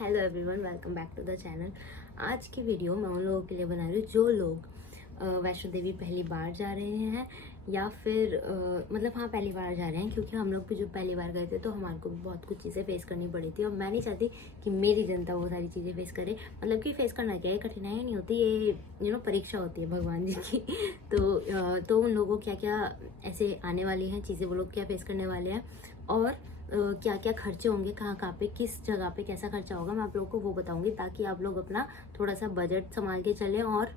Hello everyone, welcome back to the channel. आज की video मैं उन लोगों के लिए बना रही हूँ जो लोग वैष्णो देवी पहली बार जा रहे हैं या फिर पहली बार जा रहे हैं, क्योंकि हम लोग भी जो पहली बार गए थे तो हमारे को भी बहुत कुछ चीज़ें फेस करनी पड़ी थी और मैं नहीं चाहती कि मेरी जनता वो सारी चीज़ें फेस करे। मतलब कि फेस करना क्या है, कठिनाई नहीं होती, ये परीक्षा होती है भगवान जी की। तो उन लोगों क्या क्या ऐसे आने वाली हैं चीज़ें, वो लोग क्या फेस करने वाले हैं और क्या क्या खर्चे होंगे, कहाँ पे किस जगह पे कैसा खर्चा होगा, मैं आप लोगों को वो बताऊंगी ताकि आप लोग अपना थोड़ा सा बजट संभाल के चलें और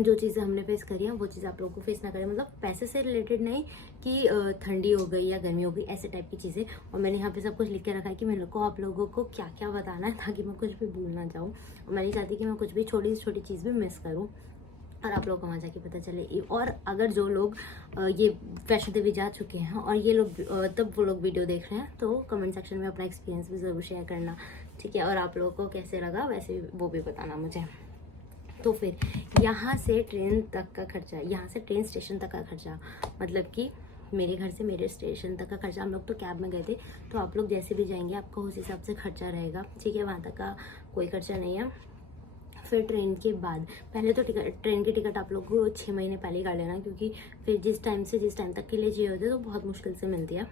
जो चीज़ें हमने फेस करी हैं वो चीज़ आप लोगों को फेस ना करें। मतलब पैसे से रिलेटेड नहीं कि ठंडी हो गई या गर्मी हो गई, ऐसे टाइप की चीज़ें। और मैंने यहाँ पे सब कुछ लिख के रखा है कि मेरे को आप लोगों को क्या क्या बताना है ताकि मैं कुछ भी भूल ना जाऊँ। और मैं नहीं चाहती कि मैं कुछ भी छोटी से छोटी चीज़ भी मिस करूँ और आप लोगों को वहाँ जाके पता चले। और अगर जो लोग ये वैष्णो देवी जा चुके हैं और ये लोग तब वो लोग वीडियो देख रहे हैं तो कमेंट सेक्शन में अपना एक्सपीरियंस भी ज़रूर शेयर करना, ठीक है। और आप लोगों को कैसे लगा वैसे वो भी बताना मुझे। तो फिर यहाँ से ट्रेन तक का खर्चा, यहाँ से ट्रेन स्टेशन तक का खर्चा, मतलब कि मेरे घर से मेरे स्टेशन तक का खर्चा, हम लोग तो कैब में गए थे तो आप लोग जैसे भी जाएंगे आपका उस हिसाब से खर्चा रहेगा, ठीक है। वहाँ तक का कोई खर्चा नहीं है। फिर ट्रेन के बाद पहले तो ट्रेन की टिकट आप लोग को 6 महीने पहले ही कर लेना, क्योंकि फिर जिस टाइम तक के लिए चाहिए होती है तो बहुत मुश्किल से मिलती है।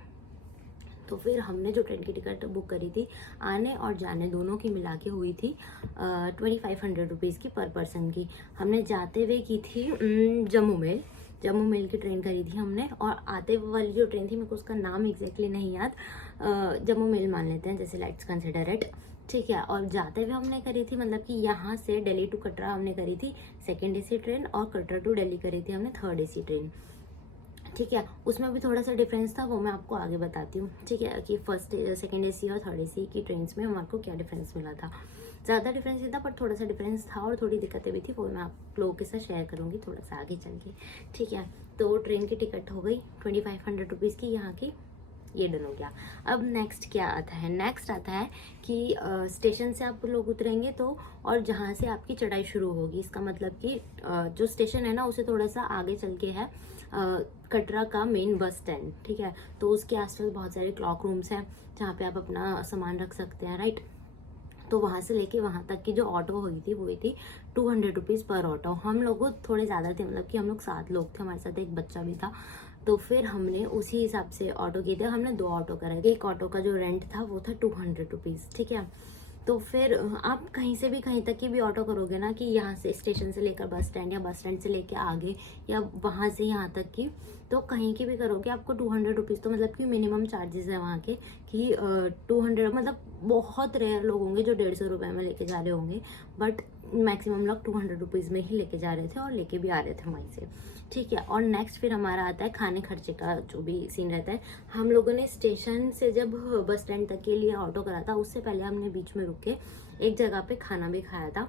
तो फिर हमने जो ट्रेन की टिकट बुक करी थी आने और जाने दोनों की मिला के हुई थी 2500 रुपीज़ की पर पर्सन की। हमने जाते हुए की थी जम्मू मेल की ट्रेन करी थी हमने, और आते वाली जो ट्रेन थी मेरे को उसका नाम एग्जैक्टली नहीं याद, जम्मू मेल मान लेते हैं, जैसे लेट्स कंसिडर इट, ठीक है। और जाते हुए हमने करी थी, मतलब कि यहाँ से दिल्ली टू कटरा हमने करी थी सेकेंड एसी ट्रेन और कटरा टू दिल्ली करी थी हमने थर्ड एसी ट्रेन, ठीक है। उसमें भी थोड़ा सा डिफरेंस था, वो मैं आपको आगे बताती हूँ, ठीक है, कि फर्स्ट सेकेंड एसी और थर्ड एसी की ट्रेन में हमारे को क्या डिफरेंस मिला था। ज़्यादा डिफरेंस नहीं था पर थोड़ा सा डिफरेंस था और थोड़ी दिक्कतें भी थी, वो मैं आप लोगों के साथ शेयर करूँगी थोड़ा सा आगे चल के, ठीक है। तो ट्रेन की टिकट हो गई 2500 रुपीज़ की यहाँ की, ये डन हो गया। अब नेक्स्ट क्या आता है, नेक्स्ट आता है कि स्टेशन से आप लोग उतरेंगे तो और जहाँ से आपकी चढ़ाई शुरू होगी, इसका मतलब कि जो स्टेशन है ना उसे थोड़ा सा आगे चल के है कटरा का मेन बस स्टैंड, ठीक है। तो उसके आसपास बहुत सारे क्लॉक रूम्स हैं जहाँ पे आप अपना सामान रख सकते हैं, राइट। तो वहाँ से लेके वहाँ तक की जो ऑटो हुई थी वो हुई थी 200 रुपीज़ पर ऑटो। हम लोग थोड़े ज़्यादा थे, मतलब कि हम लोग 7 लोग थे, हमारे साथ एक बच्चा भी था। तो फिर हमने उसी हिसाब से ऑटो किए थे, हमने 2 ऑटो कराए। एक ऑटो का जो रेंट था वो था 200 रुपीज़, ठीक है। तो फिर आप कहीं से भी कहीं तक की भी ऑटो करोगे ना, कि यहाँ से स्टेशन से लेकर बस स्टैंड या बस स्टैंड से लेकर आगे या वहाँ से यहाँ तक की, तो कहीं की भी करोगे आपको 200 रुपीज़, तो मतलब कि मिनिमम चार्जेस है वहाँ के कि 200, मतलब बहुत रेयर लोग होंगे जो 150 रुपये में लेके जा रहे होंगे, बट मैक्सिमम लोग 200 रुपीज़ में ही लेके जा रहे थे और लेके भी आ रहे थे वहीं से, ठीक है। और नेक्स्ट फिर हमारा आता है खाने खर्चे का जो भी सीन रहता है। हम लोगों ने स्टेशन से जब बस स्टैंड तक के लिए ऑटो करा था उससे पहले हमने बीच में रुक के एक जगह पे खाना भी खाया था।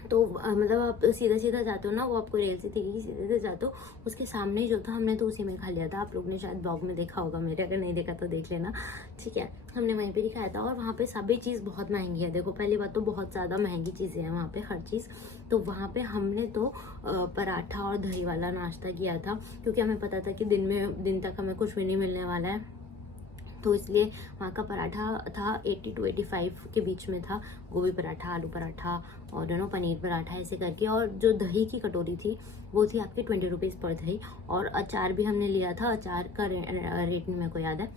तो मतलब आप सीधा सीधा जाते हो ना, वो आपको रेल से थी कि सीधे सीधे जाते हो, उसके सामने ही जो था हमने तो उसी में खा लिया था। आप लोग ने शायद ब्लॉग में देखा होगा मेरे, अगर नहीं देखा तो देख लेना, ठीक है। हमने वहीं पे ही खाया था और वहाँ पे सभी चीज़ बहुत महंगी है। देखो पहली बात तो बहुत ज़्यादा महंगी चीज़ें हैं वहाँ पे हर चीज़। तो वहाँ पे हमने तो पराठा और दही वाला नाश्ता किया था, क्योंकि हमें पता था कि दिन तक हमें कुछ भी नहीं मिलने वाला है, तो इसलिए वहाँ का पराठा था 80 to 85 के बीच में था। गोभी पराठा, आलू पराठा और पनीर पराठा ऐसे करके। और जो दही की कटोरी थी वो थी आपकी 20 रुपीज़ पर दही, और अचार भी हमने लिया था, अचार का रेट नहीं मेरे को याद है।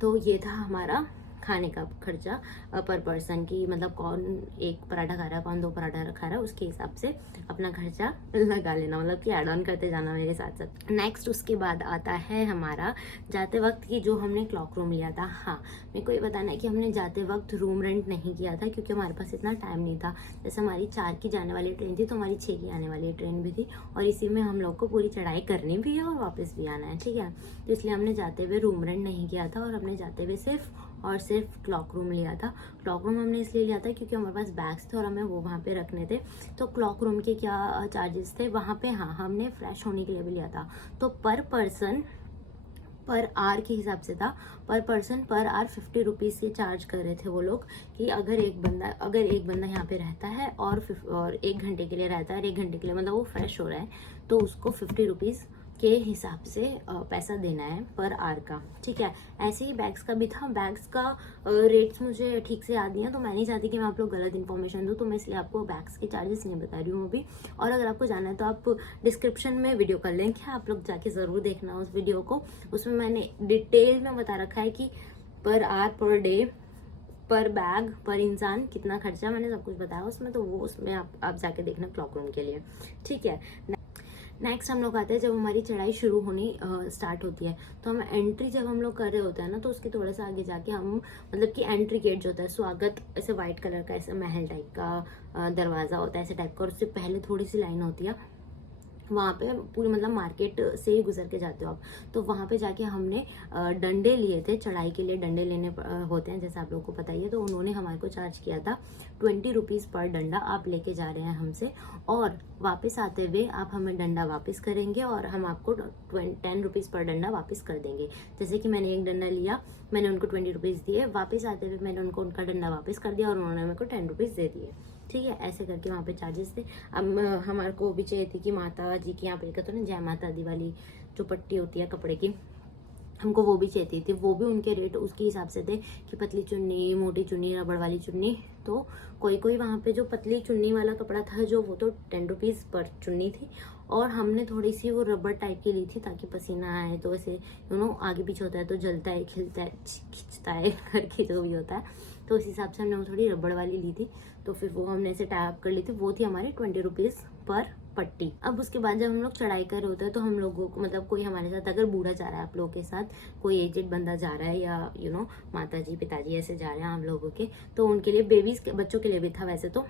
तो ये था हमारा खाने का खर्चा पर पर्सन की, मतलब कौन एक पराठा खा रहा है कौन 2 पराठा खा रहा है उसके हिसाब से अपना खर्चा लगा लेना, मतलब कि ऐड ऑन करते जाना मेरे साथ साथ। नेक्स्ट उसके बाद आता है हमारा जाते वक्त की जो हमने क्लॉक रूम लिया था। हाँ, मेरे को ये बताना है कि हमने जाते वक्त रूम रेंट नहीं किया था, क्योंकि हमारे पास इतना टाइम नहीं था। जैसे हमारी 4 की जाने वाली ट्रेन थी तो हमारी 6 की आने वाली ट्रेन भी थी, और इसी में हम लोग को पूरी चढ़ाई करनी भी है और वापस भी आना है, ठीक है। तो इसलिए हमने जाते हुए रूम रेंट नहीं किया था और हमने जाते हुए सिर्फ क्लॉक रूम लिया था। क्लॉक रूम हमने इसलिए लिया था क्योंकि हमारे पास बैग्स थे और हमें वो वहाँ पे रखने थे। तो क्लॉक रूम के क्या चार्जेस थे वहाँ पे, हाँ, हमने फ्रेश होने के लिए भी लिया था। तो पर पर्सन पर आवर के हिसाब से था, पर पर्सन पर आवर 50 रुपीज़ के चार्ज कर रहे थे वो लोग, कि अगर एक बंदा यहाँ पे रहता है और 1 घंटे के लिए रहता है और 1 घंटे के लिए मतलब वो फ्रेश हो रहा है तो उसको 50 रुपीज़ के हिसाब से पैसा देना है पर आवर का, ठीक है। ऐसे ही बैग्स का भी था। बैग्स का रेट्स मुझे ठीक से याद नहीं है, तो मैं नहीं चाहती कि मैं आप लोग गलत इन्फॉर्मेशन दूँ, तो मैं इसलिए आपको बैग्स के चार्जेस नहीं बता रही हूँ अभी। और अगर आपको जाना है तो आप डिस्क्रिप्शन में वीडियो का लिंक है, आप लोग जाके ज़रूर देखना उस वीडियो को। उसमें मैंने डिटेल में बता रखा है कि पर आवर, पर डे, पर बैग, पर इंसान कितना खर्चा, मैंने सब कुछ बताया उसमें। तो वो उसमें आप जाके देखना क्लॉक रूम के लिए, ठीक है। नेक्स्ट हम लोग आते हैं जब हमारी चढ़ाई शुरू होनी स्टार्ट होती है, तो हम एंट्री जब हम लोग कर रहे होते हैं ना, तो उसके थोड़ा सा आगे जाके हम मतलब कि एंट्री गेट जो होता है, स्वागत, ऐसे वाइट कलर का ऐसे महल टाइप का दरवाज़ा होता है ऐसे टाइप का, और उससे पहले थोड़ी सी लाइन होती है। वहाँ पे पूरी मतलब मार्केट से ही गुजर के जाते हो आप, तो वहाँ पे जाके हमने डंडे लिए थे। चढ़ाई के लिए डंडे लेने होते हैं, जैसे आप लोगों को पता ही है। तो उन्होंने हमारे को चार्ज किया था 20 रुपीज़ पर डंडा, आप लेके जा रहे हैं हमसे, और वापस आते हुए आप हमें डंडा वापस करेंगे और हम आपको 10 रुपीज़ पर डंडा वापस कर देंगे। जैसे कि मैंने एक डंडा लिया, मैंने उनको 20 रुपीज़ दिए, वापस आते हुए मैंने उनको उनका डंडा वापस कर दिया और उन्होंने मेरे को 10 रुपीज़ दे दिए, ठीक है। ऐसे करके वहाँ पे चार्जेस थे। अब हमारे को भी चाहिए थी कि माता जी की यहाँ पे कहते हैं ना जय माता दी वाली जो पट्टी होती है कपड़े की, हमको वो भी चाहिए थी। वो भी उनके रेट उसके हिसाब से थे कि पतली चुन्नी, मोटी चुन्नी, रबड़ वाली चुन्नी। तो कोई वहाँ पे जो पतली चुन्नी वाला कपड़ा था जो, वो तो 10 रुपीज़ पर चुन्नी थी, और हमने थोड़ी सी वो रबड़ टाइप की ली थी ताकि पसीना आए तो ऐसे आगे पीछे होता है तो जलता है, खिलता है, खिंचता है करके जो भी होता है, तो उस हिसाब से हमने वो थोड़ी रबड़ वाली ली थी। तो फिर वो हमने ऐसे टाइप कर ली थी, वो थी हमारी 20 रुपीज़ पर पट्टी। अब उसके बाद जब हम लोग चढ़ाई कर रहे होते हैं, तो हम लोगों को मतलब कोई हमारे साथ अगर बूढ़ा जा रहा है आप लोगों के साथ, कोई एजेड बंदा जा रहा है, या माता जी पिताजी ऐसे जा रहे हैं हम लोगों के, तो उनके लिए बेबीज के बच्चों के लिए भी था वैसे तो।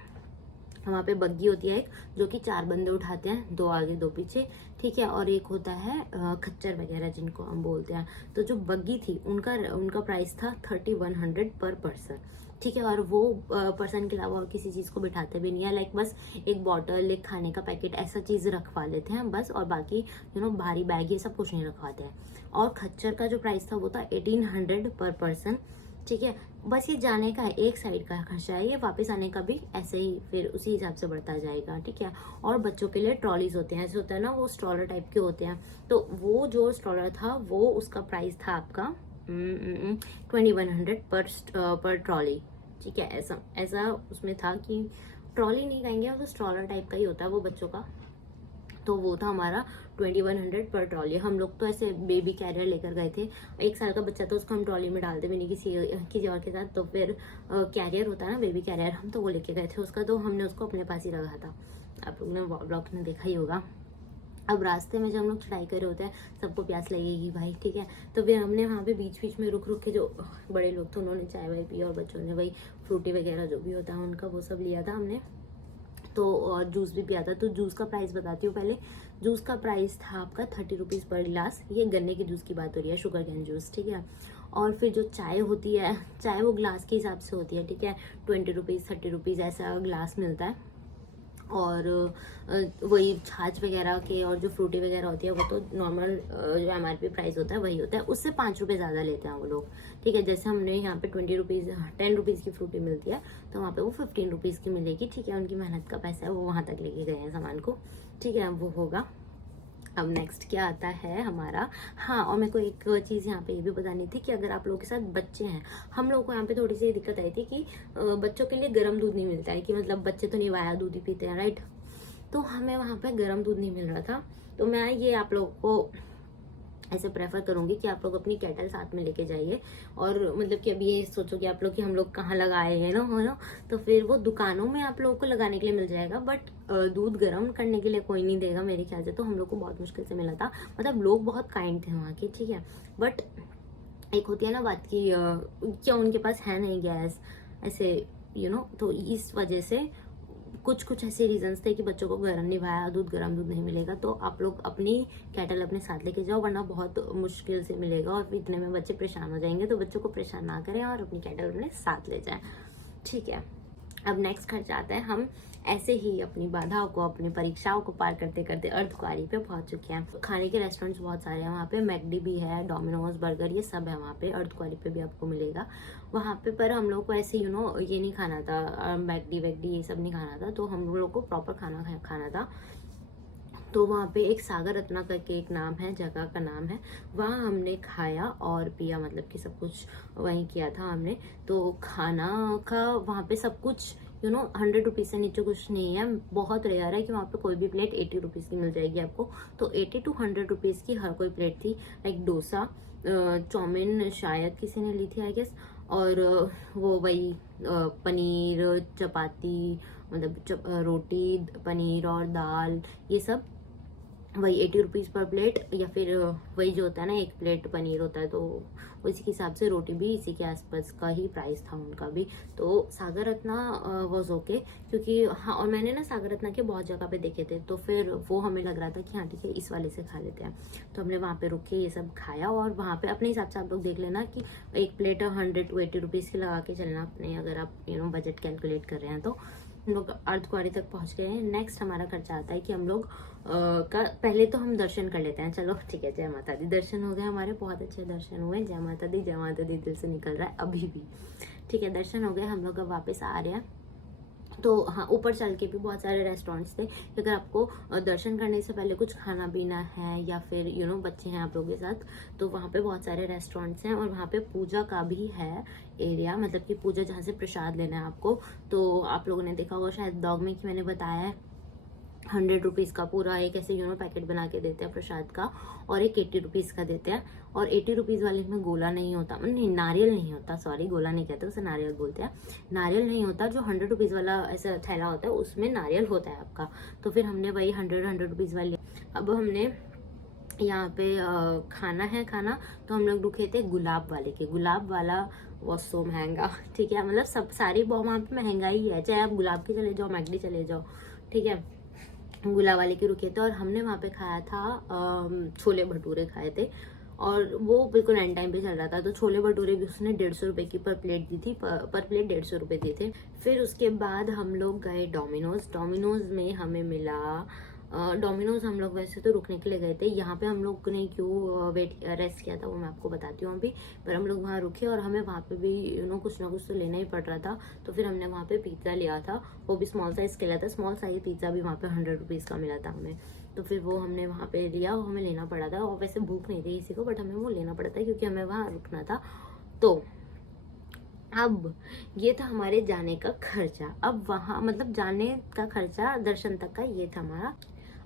वहाँ पे बग्गी होती है एक, जो कि 4 बंदे उठाते हैं, 2 आगे 2 पीछे, ठीक है। और एक होता है खच्चर वगैरह जिनको हम बोलते हैं। तो जो बग्गी थी उनका प्राइस था 3100 पर पर्सन, ठीक है। और वो पर्सन के अलावा और किसी चीज़ को बिठाते भी नहीं है, लाइक बस एक बॉटल, एक खाने का पैकेट, ऐसा चीज़ रखवा लेते हैं बस, और बाकी भारी बैग ये सब कुछ नहीं रखवाते हैं। और खच्चर का जो प्राइस था वो था 1800 पर पर्सन, ठीक है। बस ये जाने का एक साइड का खर्चा है, ये वापस आने का भी ऐसे ही फिर उसी हिसाब से बढ़ता जाएगा, ठीक है। और बच्चों के लिए ट्रॉलीज होते हैं, ऐसे होता है ना, वो स्ट्रॉलर टाइप के होते हैं। तो वो जो स्ट्रॉलर था वो उसका प्राइस था आपका 2100 पर ट्रॉली, ठीक है। ऐसा उसमें था कि ट्रॉली नहीं कहेंगे, वो स्ट्रॉलर टाइप का ही होता है वो बच्चों का। तो वो था हमारा 2100 पर ट्रॉली। हम लोग तो ऐसे बेबी कैरियर लेकर गए थे, 1 साल का बच्चा तो उसको हम ट्रॉली में डालते भी नहीं किसी और के साथ। तो फिर कैरियर होता है ना, बेबी कैरियर, हम तो वो लेके गए थे उसका, तो हमने उसको अपने पास ही रखा था। आप लोगों ने ब्लॉग में देखा ही होगा। अब रास्ते में जब हम लोग चढ़ाई कर रहे होते हैं, सबको प्यास लगेगी भाई, ठीक है। तो फिर हमने वहाँ पे बीच बीच में रुक के, जो बड़े लोग थे उन्होंने चाय वाय पी, और बच्चों ने वही फ्रूटी वगैरह जो भी होता है उनका वो सब लिया था हमने। तो और जूस भी पिया था। तो जूस का प्राइस बताती हूँ पहले। जूस का प्राइस था आपका 30 रुपीज़ पर गिलास। ये गन्ने के जूस की बात हो रही है, शुगर कैन जूस, ठीक है। और फिर जो चाय होती है, चाय वो ग्लास के हिसाब से होती है, ठीक है। 20 रुपीज़, 30 रुपीज़ ऐसा ग्लास मिलता है। और वही छाछ वगैरह के और जो फ्रूटी वगैरह होती है वो तो नॉर्मल जो MRP प्राइस होता है वही होता है, उससे 5 रुपये ज़्यादा लेते हैं वो लोग, ठीक है। जैसे हमने यहाँ पे 20 रुपीज़, 10 रुपीज़ की फ्रूटी मिलती है, तो वहाँ पे वो 15 रुपीज़ की मिलेगी, ठीक है। उनकी मेहनत का पैसा है, वो वहाँ तक लेके गए हैं सामान को, ठीक है, वो होगा। अब नेक्स्ट क्या आता है हमारा, हाँ, और मेरे को एक चीज़ यहाँ पे ये भी बतानी थी कि अगर आप लोगों के साथ बच्चे हैं, हम लोगों को यहाँ पे थोड़ी सी दिक्कत आई थी कि बच्चों के लिए गर्म दूध नहीं मिलता है, कि मतलब बच्चे तो निवाया दूध ही पीते हैं, राइट। तो हमें वहाँ पे गर्म दूध नहीं मिल रहा था। तो मैं ये आप लोगों को ऐसे प्रेफर करूंगी कि आप लोग अपनी केटल साथ में लेके जाइए, और मतलब कि अभी ये सोचोगे आप लोग कि हम लोग कहाँ लगाए हैं ना, तो फिर वो दुकानों में आप लोगों को लगाने के लिए मिल जाएगा, बट दूध गर्म करने के लिए कोई नहीं देगा मेरे ख्याल से। तो हम लोग को बहुत मुश्किल से मिला था, मतलब लोग बहुत काइंड थे वहाँ के, ठीक है। बट एक होती है ना बात की क्या उनके पास है नहीं गैस, ऐसे तो इस वजह से कुछ ऐसे रीजंस थे कि बच्चों को गर्म निभाया दूध, गर्म दूध नहीं मिलेगा। तो आप लोग अपनी केटल अपने साथ लेके जाओ, वरना बहुत मुश्किल से मिलेगा और इतने में बच्चे परेशान हो जाएंगे। तो बच्चों को परेशान ना करें और अपनी केटल अपने साथ ले जाएं, ठीक है। अब नेक्स्ट खर्चा आता है, हम ऐसे ही अपनी बाधाओं को, अपनी परीक्षाओं को पार करते करते अर्धकुंवारी पे पहुंच चुके हैं। खाने के रेस्टोरेंट्स बहुत सारे हैं वहाँ पे, मैकडी भी है, डोमिनोज, बर्गर, ये सब है वहाँ पे, अर्धकुंवारी पे भी आपको मिलेगा वहाँ पे। पर हम लोग को ऐसे ये नहीं खाना था, मैकडी वैकडी ये सब नहीं खाना था, तो हम लोग को प्रॉपर खाना था। तो वहाँ पे एक सागर रत्ना करके एक नाम है, जगह का नाम है, वहाँ हमने खाया और पिया, मतलब कि सब कुछ वहीं किया था हमने। तो खाना का वहाँ पे सब कुछ 100 रुपीज़ से नीचे कुछ नहीं है। बहुत रेयर है कि वहाँ पे कोई भी प्लेट 80 रुपीज़ की मिल जाएगी आपको। तो 80 to 100 रुपीज़ की हर कोई प्लेट थी। लाइक डोसा, चाउमीन शायद किसी ने ली थी आई गेस, और वो वही पनीर चपाती, मतलब रोटी पनीर और दाल, ये सब वही 80 रुपीज़ पर प्लेट, या फिर वही जो होता है ना, एक प्लेट पनीर होता है, तो इसी के हिसाब से रोटी भी इसी के आसपास का ही प्राइस था उनका भी। तो सागर रत्ना वॉज ओके, क्योंकि हाँ, और मैंने ना सागर रत्ना के बहुत जगह पे देखे थे, तो फिर वो हमें लग रहा था कि हाँ ठीक है, इस वाले से खा लेते हैं। तो हमने वहाँ पे रुक के ये सब खाया, और वहाँ पे अपने हिसाब से आप लोग देख लेना कि एक प्लेट 100 to 80 रुपीज़ की लगा के चलना अपने, अगर आप बजट कैलकुलेट कर रहे हैं। तो हम लोग अर्धकुंवारी तक पहुंच गए हैं। नेक्स्ट हमारा खर्चा आता है कि हम लोग का पहले तो हम दर्शन कर लेते हैं। चलो ठीक है, जय माता दी। दर्शन हो गए हमारे, बहुत अच्छे दर्शन हुए। जय माता दी, जय माता दी दिल से निकल रहा है अभी भी। ठीक है, दर्शन हो गए, हम लोग अब वापस आ रहे हैं। तो हाँ, ऊपर चल के भी बहुत सारे रेस्टोरेंट्स थे। अगर आपको दर्शन करने से पहले कुछ खाना पीना है, या फिर बच्चे हैं आप लोगों के साथ, तो वहाँ पे बहुत सारे रेस्टोरेंट्स हैं। और वहाँ पे पूजा का भी है एरिया, मतलब कि पूजा जहाँ से प्रसाद लेना है आपको। तो आप लोगों ने देखा होगा शायद ब्लॉग में कि मैंने बताया है, 100 रुपीज़ का पूरा एक ऐसे पैकेट बना के देते हैं प्रसाद का, और एक 80 रुपीज़ का देते हैं। और 80 रुपीज़ वाले में गोला नहीं होता, नहीं नारियल नहीं होता, सॉरी गोला नहीं कहते उसे, नारियल बोलते हैं। नारियल नहीं होता। जो 100 रुपीज़ वाला ऐसा थैला होता है उसमें नारियल होता है आपका। तो फिर हमने वही 100 रुपीज़ वाली। अब हमने यहाँ पे खाना है खाना, तो हम लोग रुके थे गुलाब वाले के। गुलाब वाला वो सो महंगा, ठीक है, मतलब सब सारी वहाँ पे महंगाई है, चाहे आप गुलाब के चले जाओ, मैकडी चले जाओ, ठीक है। गुलाब वाले के रुके थे, और हमने वहाँ पे खाया था छोले भटूरे खाए थे, और वो बिल्कुल एंड टाइम पे चल रहा था। तो छोले भटूरे भी उसने 150 रुपये की पर प्लेट दी थी, पर प्लेट 150 रुपये दिए थे। फिर उसके बाद हम लोग गए डोमिनोज। डोमिनोज में हमें मिला डोमिनोज हम लोग वैसे तो रुकने के लिए गए थे। यहाँ पे हम लोग ने क्यों रेस्ट किया था वो मैं आपको बताती हूँ अभी। पर हम लोग वहाँ रुके, और हमें वहाँ पे भी कुछ ना कुछ तो लेना ही पड़ रहा था। तो फिर हमने वहाँ पे पिज़्ज़ा लिया था, वो भी स्मॉल साइज़ के लिया था। स्मॉल साइज़ पिज़्ज़ा भी वहाँ पे 100 रुपीज़ का मिला था हमें। तो फिर वो हमने वहाँ पे लिया, वो हमें लेना पड़ा था। और वैसे भूख नहीं थी किसी को, बट हमें वो लेना पड़ा था क्योंकि हमें वहाँ रुकना था। तो अब ये था हमारे जाने का खर्चा। अब वहाँ मतलब जाने का खर्चा दर्शन तक का ये था हमारा।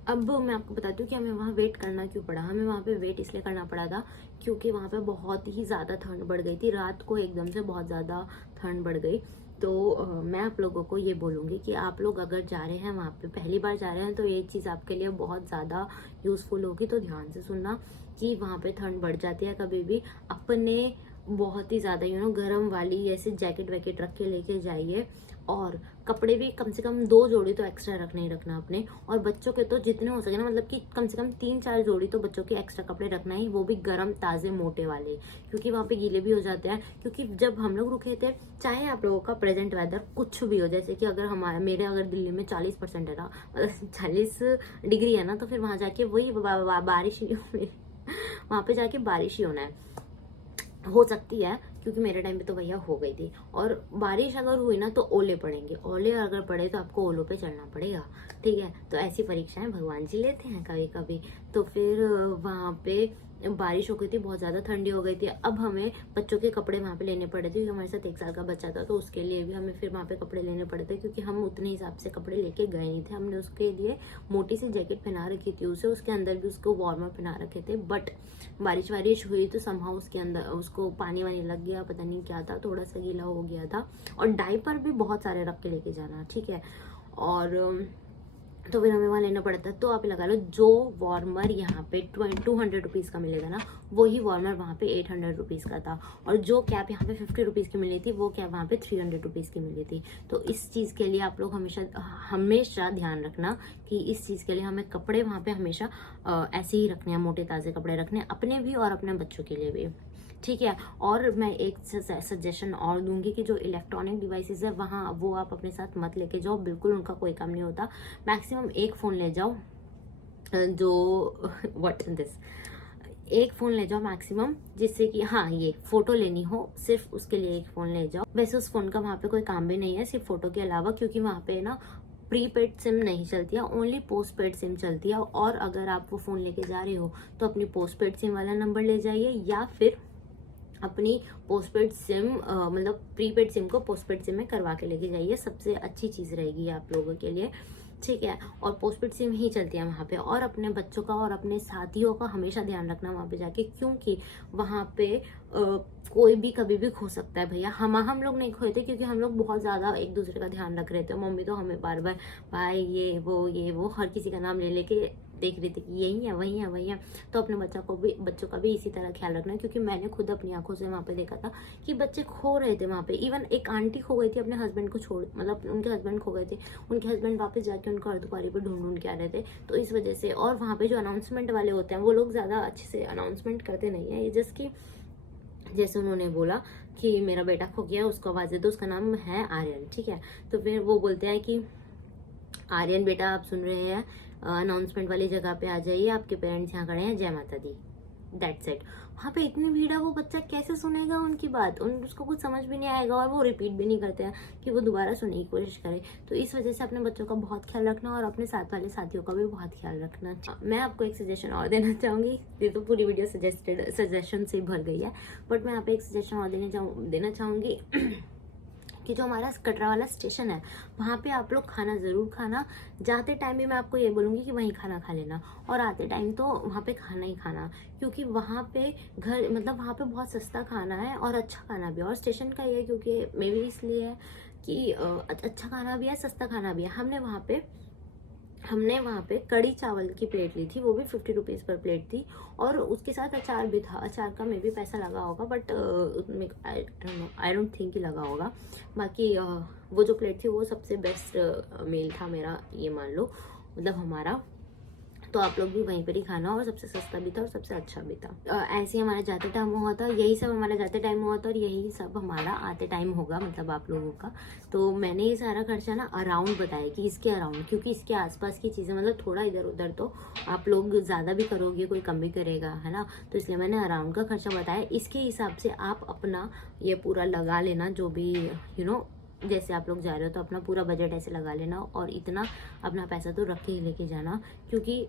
अब मैं आपको बताती हूँ कि हमें वहाँ वेट करना क्यों पड़ा। हमें वहाँ पे वेट इसलिए करना पड़ा था क्योंकि वहाँ पे बहुत ही ज़्यादा ठंड बढ़ गई थी। रात को एकदम से बहुत ज़्यादा ठंड बढ़ गई। तो मैं आप लोगों को ये बोलूँगी कि आप लोग अगर जा रहे हैं वहाँ पे, पहली बार जा रहे हैं, तो ये चीज़ आपके लिए बहुत ज़्यादा यूज़फुल होगी। तो ध्यान से सुनना कि वहाँ पे ठंड बढ़ जाती है कभी भी। अपने बहुत ही ज़्यादा गर्म वाली ऐसे जैकेट वैकेट रख के लेके जाइए, और कपड़े भी कम से कम 2 जोड़ी तो एक्स्ट्रा रखना ही रखना अपने। और बच्चों के तो जितने हो सके ना, मतलब कि कम से कम 3-4 जोड़ी तो बच्चों के एक्स्ट्रा कपड़े रखना ही, वो भी गर्म ताज़े मोटे वाले, क्योंकि वहाँ पे गीले भी हो जाते हैं। क्योंकि जब हम लोग रुके थे, चाहे आप लोगों का प्रेजेंट वेदर कुछ भी हो, जैसे कि अगर मेरे अगर दिल्ली में 40% है ना, 40 डिग्री है ना, तो फिर वहाँ जाके वही बारिश ही वहाँ पे जाके बारिश ही होना है, हो सकती है। क्योंकि मेरे टाइम पे तो भैया हो गई थी। और बारिश अगर हुई ना तो ओले पड़ेंगे, ओले अगर पड़े तो आपको ओलों पे चलना पड़ेगा, ठीक है। तो ऐसी परीक्षाएं भगवान जी लेते हैं कभी कभी। तो फिर वहाँ पे बारिश हो गई थी, बहुत ज़्यादा ठंडी हो गई थी। अब हमें बच्चों के कपड़े वहाँ पे लेने पड़े थे, क्योंकि हमारे साथ 1 साल का बच्चा था, तो उसके लिए भी हमें फिर वहाँ पे कपड़े लेने पड़े थे, क्योंकि हम उतने हिसाब से कपड़े लेके गए नहीं थे। हमने उसके लिए मोटी सी जैकेट पहना रखी थी उसे, उसके अंदर भी उसको वार्मर पहना रखे थे। बट बारिश हुई तो समहाउ उसके अंदर उसको पानी वानी लग गया, पता नहीं क्या था, थोड़ा सा गीला हो गया था। और डायपर भी बहुत सारे रख के लेके जाना, ठीक है। और तो फिर हमें वहाँ लेना पड़ता है। तो आप लगा लो, जो वार्मर यहाँ पे 200 रुपीज़ का मिलेगा ना, वही वार्मर वहाँ पे 800 रुपीज़ का था। और जो कैप यहाँ पे 50 रुपीज़ की मिली थी, वो कैप वहाँ पे 300 रुपीज़ की मिली थी। तो इस चीज़ के लिए आप लोग हमेशा ध्यान रखना कि इस चीज़ के लिए हमें कपड़े वहाँ पे हमेशा ऐसे ही रखने हैं, मोटे ताज़े कपड़े रखने हैं, अपने भी और अपने बच्चों के लिए भी, ठीक है। और मैं एक सजेशन और दूंगी कि जो इलेक्ट्रॉनिक डिवाइसेस है वहाँ, वो आप अपने साथ मत लेके जाओ, बिल्कुल उनका कोई काम नहीं होता। मैक्सिमम एक फ़ोन ले जाओ, जो व्हाट दिस एक फ़ोन ले जाओ मैक्सिमम, जिससे कि हाँ ये फ़ोटो लेनी हो, सिर्फ उसके लिए एक फ़ोन ले जाओ। वैसे उस फ़ोन का वहाँ पे कोई काम भी नहीं है सिर्फ फ़ोटो के अलावा, क्योंकि वहाँ पे ना प्रीपेड सिम नहीं चलती है, ओनली पोस्टपेड सिम चलती है। और अगर आप वो फ़ोन लेके जा रहे हो तो अपनी पोस्टपेड सिम वाला नंबर ले जाइए, या फिर अपनी पोस्टपेड सिम मतलब प्रीपेड सिम को पोस्टपेड सिम में करवा के लेके जाइए, सबसे अच्छी चीज़ रहेगी आप लोगों के लिए, ठीक है। और पोस्टपेड सिम ही चलती है वहाँ पे। और अपने बच्चों का और अपने साथियों का हमेशा ध्यान रखना वहाँ पे जाके, क्योंकि वहाँ पे कोई भी कभी भी खो सकता है भैया। हम लोग नहीं खोए थे, क्योंकि हम लोग बहुत ज़्यादा एक दूसरे का ध्यान रख रहे थे। मम्मी तो हमें बार बार भाई ये वो हर किसी का नाम ले लेके देख रही थी कि यही है वही है वही है। तो अपने बच्चों का भी इसी तरह ख्याल रखना, क्योंकि मैंने खुद अपनी आंखों से वहाँ पे देखा था कि बच्चे खो रहे थे वहाँ पे। इवन एक आंटी खो गई थी अपने हस्बैंड को छोड़, मतलब उनके हस्बैंड खो गए थे, उनके हस्बैंड वापस जाके उनको अर्धकुंवारी पे ढूंढ के आ रहे थे। तो इस वजह से, और वहाँ पे जो अनाउंसमेंट वाले होते हैं वो लोग ज़्यादा अच्छे से अनाउंसमेंट करते नहीं है। ये जस्ट कि जैसे उन्होंने बोला कि मेरा बेटा खो गया, उसको आवाज़ दे दो, उसका नाम है आर्यन, ठीक है। तो फिर वो बोलते हैं कि आर्यन बेटा आप सुन रहे हैं, अनाउंसमेंट वाली जगह पे आ जाइए, आपके पेरेंट्स यहाँ खड़े हैं, जय माता दी। That's it. वहाँ पे इतनी भीड़ है, वो बच्चा कैसे सुनेगा उनकी बात, उसको कुछ समझ भी नहीं आएगा, और वो रिपीट भी नहीं करते हैं कि वो दोबारा सुनने की कोशिश करे। तो इस वजह से अपने बच्चों का बहुत ख्याल रखना, और अपने साथ वाले साथियों का भी बहुत ख्याल रखना। मैं आपको एक सजेशन और देना चाहूँगी, ये तो पूरी वीडियो सजेशन से भर गई है, बट मैं यहाँ पे एक सजेशन और देना चाहूँगी कि जो हमारा कटरा वाला स्टेशन है वहाँ पे आप लोग खाना ज़रूर खाना। जाते टाइम भी मैं आपको ये बोलूँगी कि वहीं खाना खा लेना, और आते टाइम तो वहाँ पे खाना ही खाना, क्योंकि वहाँ पे मतलब वहाँ पे बहुत सस्ता खाना है और अच्छा खाना भी है। और स्टेशन का ये क्योंकि मे बी इसलिए है कि अच्छा खाना भी है, सस्ता खाना भी है। हमने वहाँ पे कड़ी चावल की प्लेट ली थी, वो भी 50 रुपीज़ पर प्लेट थी, और उसके साथ अचार भी था। अचार का मे भी पैसा लगा होगा, बट आई डोंट थिंक कि लगा होगा। बाकी वो जो प्लेट थी वो सबसे बेस्ट मील था मेरा, ये मान लो, मतलब हमारा। तो आप लोग भी वहीं पर ही खाना, और सबसे सस्ता भी था और सबसे अच्छा भी था। ऐसे ही हमारा जाते टाइम हुआ था, यही सब हमारा जाते टाइम हुआ था, और यही सब हमारा आते टाइम होगा, मतलब आप लोगों का। तो मैंने ये सारा खर्चा ना अराउंड बताया कि इसके अराउंड, क्योंकि इसके आसपास की चीज़ें, मतलब थोड़ा इधर उधर तो आप लोग ज़्यादा भी करोगे, कोई कम भी करेगा, है ना। तो इसलिए मैंने अराउंड का खर्चा बताया। इसके हिसाब से आप अपना ये पूरा लगा लेना, जो भी जैसे आप लोग जा रहे हो तो अपना पूरा बजट ऐसे लगा लेना, और इतना अपना पैसा तो रख के ही लेके जाना, क्योंकि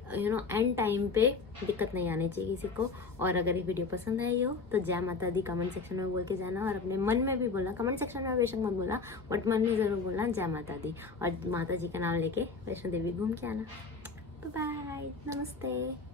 एंड टाइम पे दिक्कत नहीं आनी चाहिए किसी को। और अगर ये वीडियो पसंद आई हो तो जय माता दी कमेंट सेक्शन में बोल के जाना, और अपने मन में भी बोलना। कमेंट सेक्शन में बेशक मत बोलना, बट मन में ज़रूर बोलना जय माता दी, और माता जी का नाम लेके वैष्णो देवी घूम के आना। बाय बाय, नमस्ते।